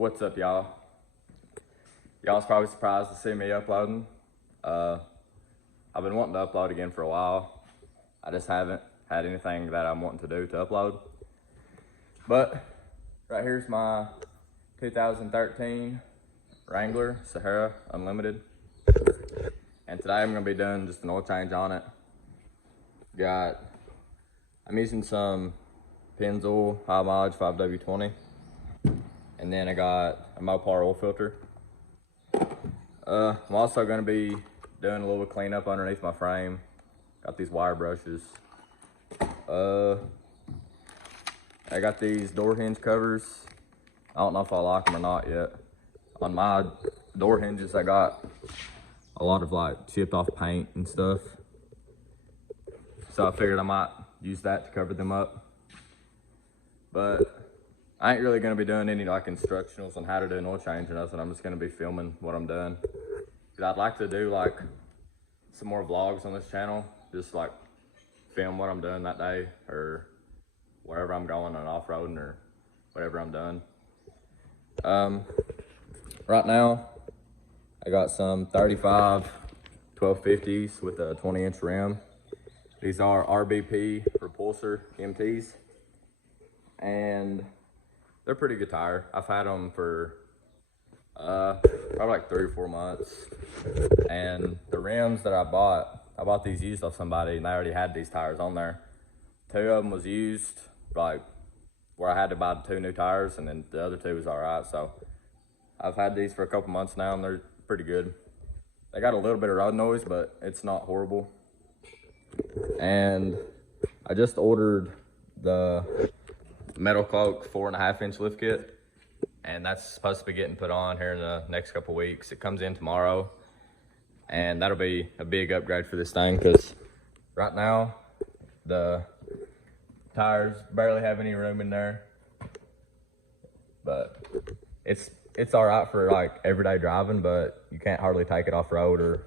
What's up, y'all? Y'all's probably surprised to see me uploading. I've been wanting to upload again for a while. I just haven't had anything that I'm wanting to do to upload. But right here's my 2013 Wrangler Sahara Unlimited. And today I'm gonna be doing just an oil change on it. I'm using some Pennzoil High Mileage 5W20. And then I got a Mopar oil filter. I'm also gonna be doing a little cleanup underneath my frame. Got these wire brushes. I got these door hinge covers. I don't know if I like them or not yet. On my door hinges, I got a lot of like chipped off paint and stuff. So I figured I might use that to cover them up. But I ain't really gonna be doing any like instructionals on how to do an oil change or nothing. I'm just gonna be filming what I'm doing. Cause I'd like to do like some more vlogs on this channel. Just like film what I'm doing that day or wherever I'm going on off-roading or whatever I'm doing. Right now, I got some 35 1250s with a 20-inch rim. These are RBP Repulsor MTs. And they're pretty good tire. I've had them for probably like 3 or 4 months. And the rims that I bought these used off somebody and they already had these tires on there. 2 of them was used, like where I had to buy 2 new tires, and then the other 2 was all right. So I've had these for a couple months now and they're pretty good. They got a little bit of road noise, but it's not horrible. And I just ordered the Metal Cloak 4.5-inch lift kit, and that's supposed to be getting put on here in the next couple weeks. It comes in tomorrow, and that'll be a big upgrade for this thing because right now the tires barely have any room in there. But it's all right for like everyday driving, but you can't hardly take it off road or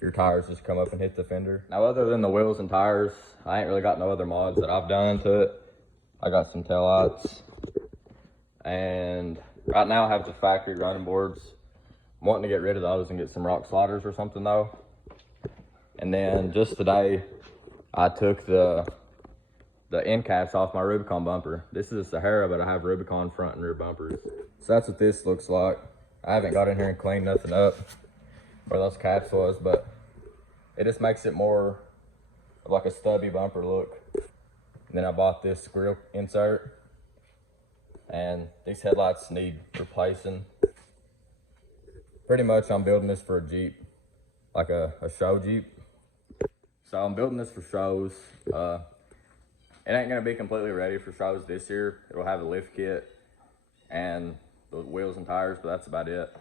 your tires just come up and hit the fender. Now, other than the wheels and tires, I ain't really got no other mods that I've done to it. I got some taillights, and right now I have the factory running boards. I'm wanting to get rid of those and get some rock sliders or something though. And then just today, I took the end caps off my Rubicon bumper. This is a Sahara, but I have Rubicon front and rear bumpers. So that's what this looks like. I haven't got in here and cleaned nothing up where those caps was, but it just makes it more of like a stubby bumper look. And then I bought this grill insert, and these headlights need replacing. Pretty much I'm building this for a Jeep, like a show Jeep. So I'm building this for shows. It ain't gonna be completely ready for shows this year. It'll have a lift kit and the wheels and tires, but that's about it.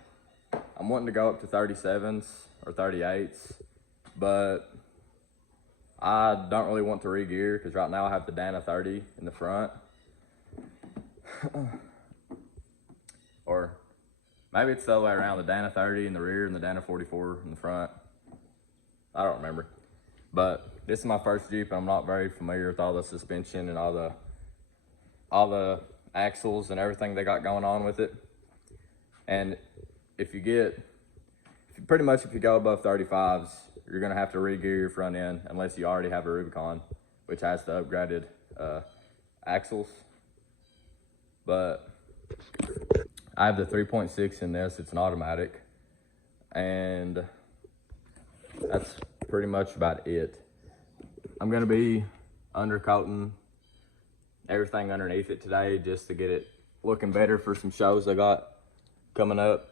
I'm wanting to go up to 37s or 38s, but I don't really want to re-gear because right now I have the Dana 30 in the front. Or maybe it's the other way around, the Dana 30 in the rear and the Dana 44 in the front. I don't remember. But this is my first Jeep and I'm not very familiar with all the suspension and all the axles and everything they got going on with it. And if you go above 35s, you're gonna have to re-gear your front end unless you already have a Rubicon, which has the upgraded axles. But I have the 3.6 in this, it's an automatic. And that's pretty much about it. I'm gonna be undercoating everything underneath it today just to get it looking better for some shows I got coming up.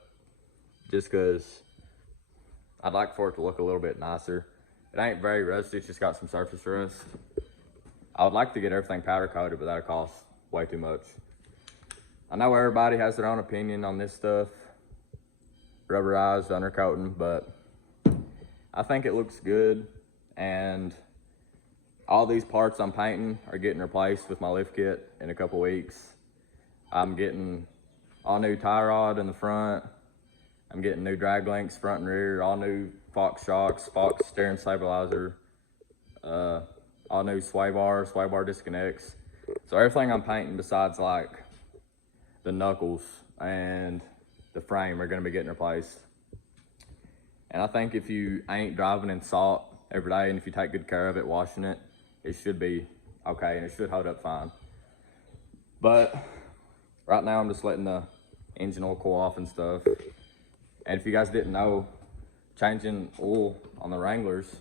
Just cause I'd like for it to look a little bit nicer. It ain't very rusty, it's just got some surface rust. I would like to get everything powder coated, but that'll cost way too much. I know everybody has their own opinion on this stuff, rubberized undercoating, but I think it looks good. And all these parts I'm painting are getting replaced with my lift kit in a couple weeks. I'm getting all new tie rod in the front. I'm getting new drag links front and rear, all new Fox shocks, Fox steering stabilizer, all new sway bar disconnects. So everything I'm painting besides like the knuckles and the frame are gonna be getting replaced. And I think if you ain't driving in salt every day, and if you take good care of it, washing it, it should be okay, and it should hold up fine. But right now I'm just letting the engine oil cool off and stuff. And if you guys didn't know, changing oil on the Wranglers,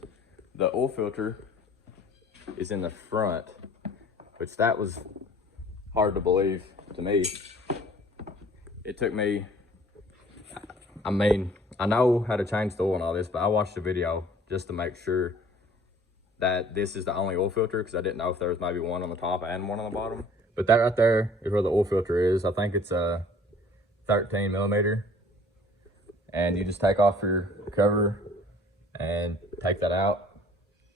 the oil filter is in the front, which that was hard to believe to me. It took me, I mean, I know how to change the oil and all this, but I watched the video just to make sure that this is the only oil filter, because I didn't know if there was maybe one on the top and one on the bottom. But that right there is where the oil filter is. I think it's a 13 millimeter. And you just take off your cover and take that out,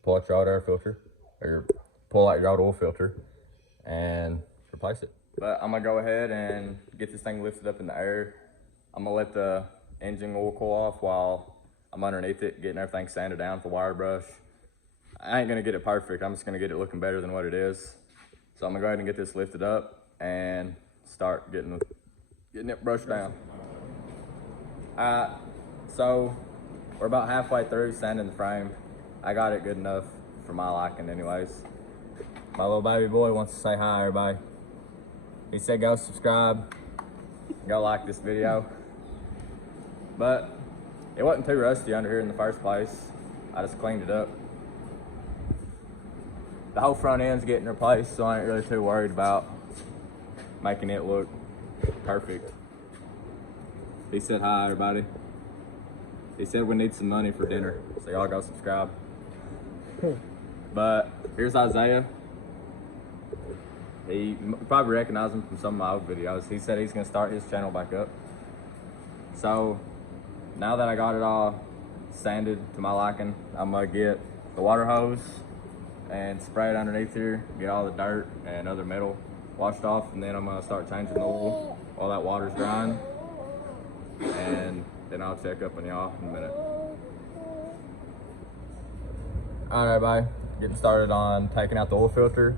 pull out your old air filter, or pull out your old oil filter and replace it. But I'm gonna go ahead and get this thing lifted up in the air. I'm gonna let the engine oil cool off while I'm underneath it, getting everything sanded down with the wire brush. I ain't gonna get it perfect. I'm just gonna get it looking better than what it is. So I'm gonna go ahead and get this lifted up and start getting it brushed down. So we're about halfway through sanding the frame. I got it good enough for my liking anyways. My little baby boy wants to say hi, everybody. He said go subscribe, go like this video. But it wasn't too rusty under here in the first place. I just cleaned it up. The whole front end's getting replaced, so I ain't really too worried about making it look perfect. He said hi, everybody. He said we need some money for dinner, so y'all go subscribe. But here's Isaiah. You probably recognize him from some of my old videos. He said he's gonna start his channel back up. So now that I got it all sanded to my liking, I'm gonna get the water hose and spray it underneath here, get all the dirt and other metal washed off, and then I'm gonna start changing the oil while that water's drying. And then I'll check up on y'all in a minute. All right, everybody, getting started on taking out the oil filter.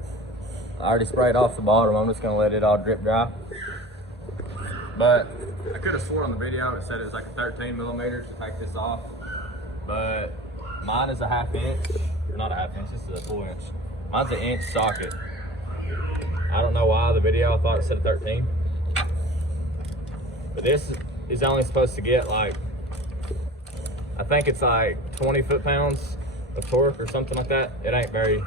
I already sprayed off the bottom. I'm just gonna let it all drip dry. But I could have sworn on the video it said it was like a 13 millimeter to take this off, but mine is a half inch, or not a half inch, this is a full inch. Mine's an inch socket. I don't know why the video I thought it said 13, but this is only supposed to get like, I think it's like 20 foot-pounds of torque or something like that. It ain't very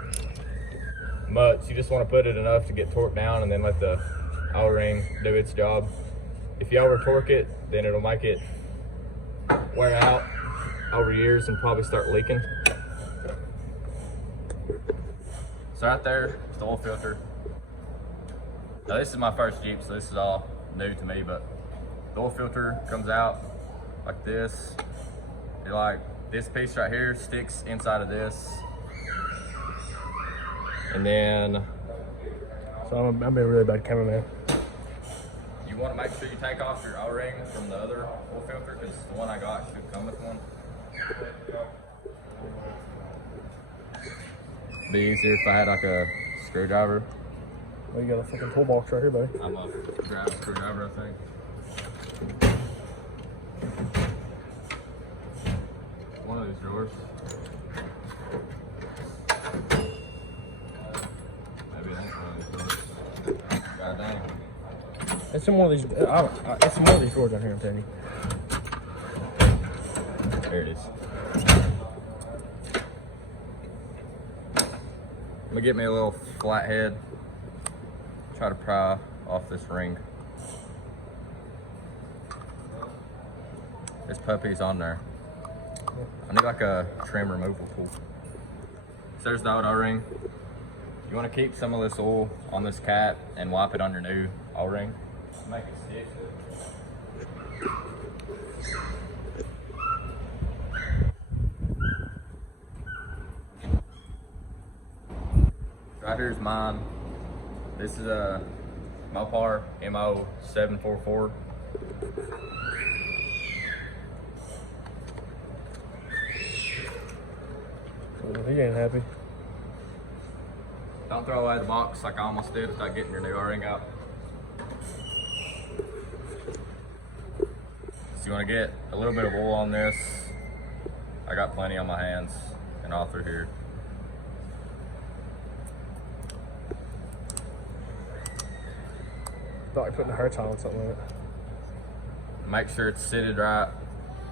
much. You just want to put it enough to get torque down and then let the O-ring do its job. If you over torque it, then it'll make it wear out over years and probably start leaking. So right there is the oil filter. Now this is my first Jeep, so this is all new to me, but the oil filter comes out like this. You're like, this piece right here sticks inside of this. And then, so I'm being a really bad cameraman. You want to make sure you take off your O-ring from the other oil filter, because the one I got should come with one. Be easier if I had like a screwdriver. Well, you got a fucking toolbox right here, buddy. I'm gonna grab a screwdriver, I think. One of these drawers. Maybe it ain't one of these drawers. God dang. It's in one of these. It's in one of these drawers down here. I'm telling you. There it is. I'm gonna get me a little flathead. Try to pry off this ring. This puppy's on there. I need like a trim removal tool. So there's the old O-ring. You want to keep some of this oil on this cap and wipe it on your new O-ring. Make it stick. Right here's mine. This is a Mopar MO744. He ain't happy. Don't throw away the box like I almost did without getting your new O-ring out. So you want to get a little bit of wool on this. I got plenty on my hands and all through here. Like putting a hair tie on something like that. Make sure it's seated right.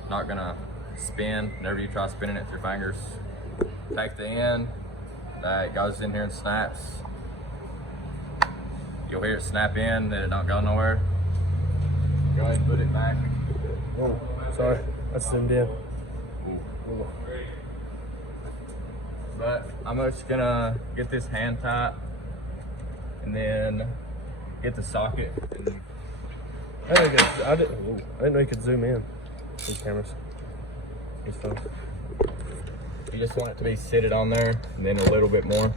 Not gonna spin whenever you try spinning it with your fingers. Take the end that goes in here and snaps. You'll hear it snap in, then it don't go nowhere. Go ahead and put it back. Oh, sorry, that's zoomed in. Ooh. But I'm just gonna get this hand tight and then get the socket. And I didn't know you could zoom in these cameras. These phones. you just want it to be seated on there and then a little bit more.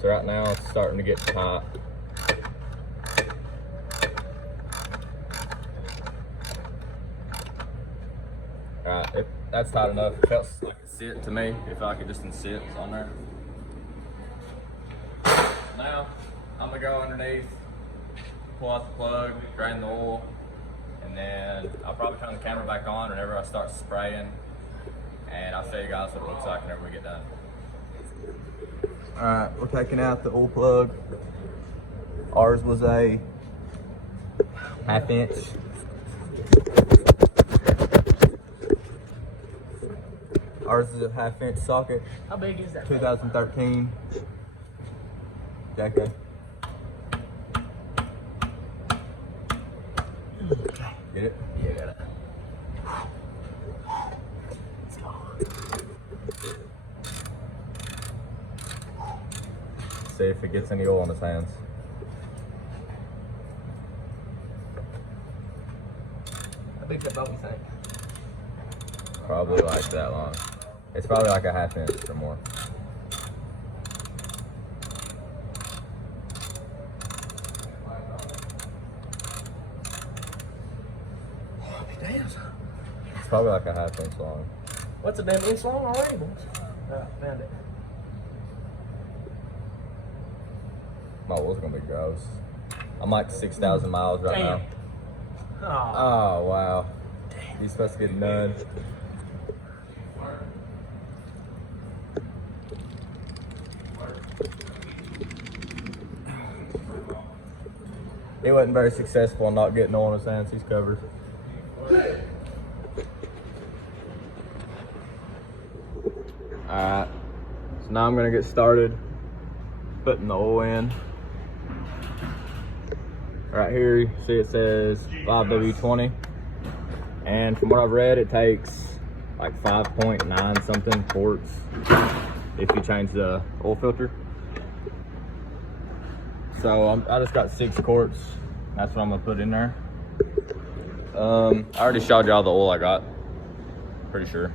So right now it's starting to get tight. Alright, if that's tight enough, it felt like it sit to me. If I could just sit on there. Now I'm gonna go underneath, pull out the plug, drain the oil, and then I'll probably turn the camera back on whenever I start spraying, and I'll show you guys what it looks like whenever we get done. Alright, we're taking out the oil plug. Ours was a 1/2 inch. Ours is a 1/2 inch socket. How big is that? 2013. Jacko. Get it? Yeah, got it. See if it gets any oil on his hands. How big's that boat, you think? Probably like that long. It's probably like a 1/2 inch or more. Damn. It's probably like a 1/2 inch long. What's a damn inch long already, boys? Found it. My oil's gonna be gross. I'm like 6,000 miles right Damn. now. Oh. Oh, wow. You're supposed to get none. He wasn't very successful in not getting oil in his hands. He's covered. Alright, so now I'm gonna get started putting the oil in. Right here, you see it says 5W20. And from what I've read, it takes like 5.9 something quarts if you change the oil filter. So I just got 6 quarts. That's what I'm gonna put in there. I already showed you all the oil I got. Pretty sure.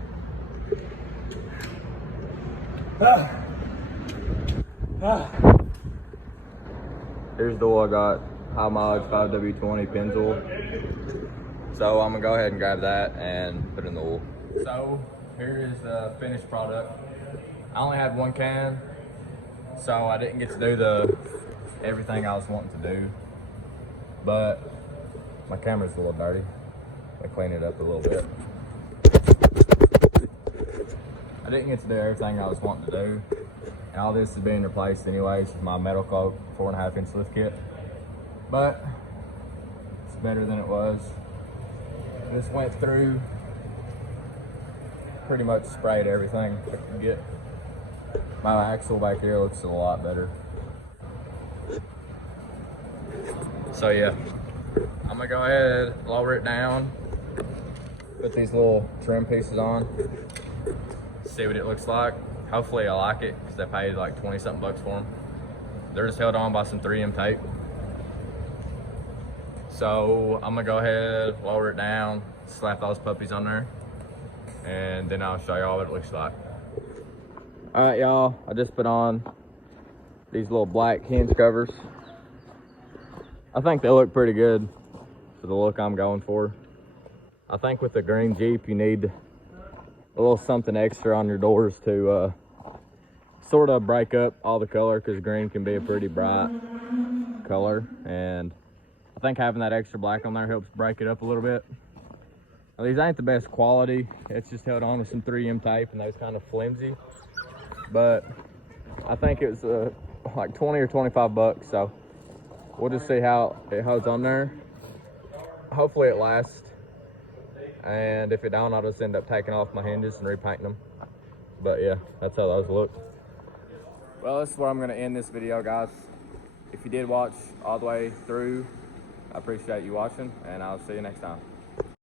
Here's the oil I got. High mileage 5W20 Pennzoil. So I'm gonna go ahead and grab that and put in the oil. So here is the finished product. I only had 1 can, so I didn't get to do everything I was wanting to do. But my camera's a little dirty. I clean it up a little bit. I didn't get to do everything I was wanting to do. And all this is being replaced anyways with my Metal Coke 4.5 inch lift kit. But it's better than it was. This went through, pretty much sprayed everything I could get. My axle back here looks a lot better. So yeah, I'm gonna go ahead, lower it down, put these little trim pieces on, see what it looks like. Hopefully I like it, because I paid like 20 something bucks for them. They're just held on by some 3M tape. So I'm gonna go ahead, lower it down, slap those puppies on there, and then I'll show y'all what it looks like. All right, y'all, I just put on these little black hinge covers. I think they look pretty good for the look I'm going for. I think with the green Jeep, you need a little something extra on your doors to sort of break up all the color, because green can be a pretty bright color, and I think having that extra black on there helps break it up a little bit. Now, these ain't the best quality. It's just held on with some 3M tape, and those kind of flimsy. But I think it was like 20 or 25 bucks. So we'll just see how it holds on there. Hopefully it lasts. And if it don't, I'll just end up taking off my hinges and repainting them. But yeah, that's how those look. Well, this is where I'm gonna end this video, guys. If you did watch all the way through, I appreciate you watching, and I'll see you next time.